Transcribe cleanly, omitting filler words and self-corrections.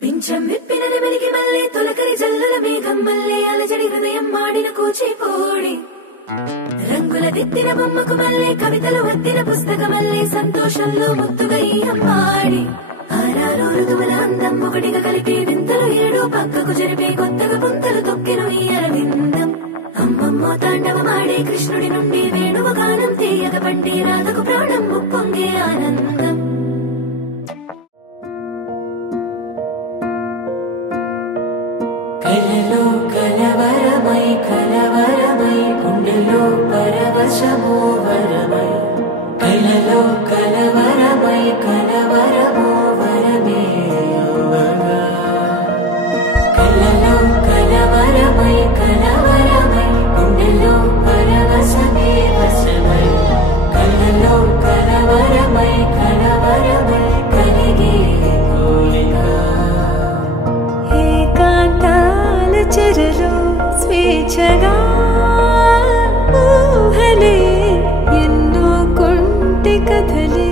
పింఛం విప్పిన నెమలికి మళ్ళీ తొలకరి జల్లుల మేఘం మళ్ళీ అలజడి హృదయం మాడిన కూచిపూడి రంగుల దిద్దిన బొమ్మకు మళ్ళీ కవితలు వద్దిన పుస్తకం మళ్ళీ సంతోషంలో ముత్తుగా ఈ అమ్మాడి ఆరారు ఋతువుల అందం ఒకటిగా కలిపి వింతలు ఏడు పక్కకు జరిపే కొత్తగా పుంతలు తొక్కిన ఈ అరవిందం అమ్మమ్మో తాండవమాడే కృష్ణుడి నుండి వేణువ గానం తీయగ పండి రాధకు ప్రాణం ముప్పొంగే ఆనందం కలలో కలవరమై కలవరమై గుండెలో పరవశమో వరమై కలలో కలవరమై కలవరమో వరమే యువగా కలలో కలవరమై కలవరమై గుండెలో పరవశమే వశమై కలలో కలవరమై కలవరమై కలిగే కోరిక చెరలో స్వేచ్ఛగా ఊహలే ఎన్నో కొంటి కథలే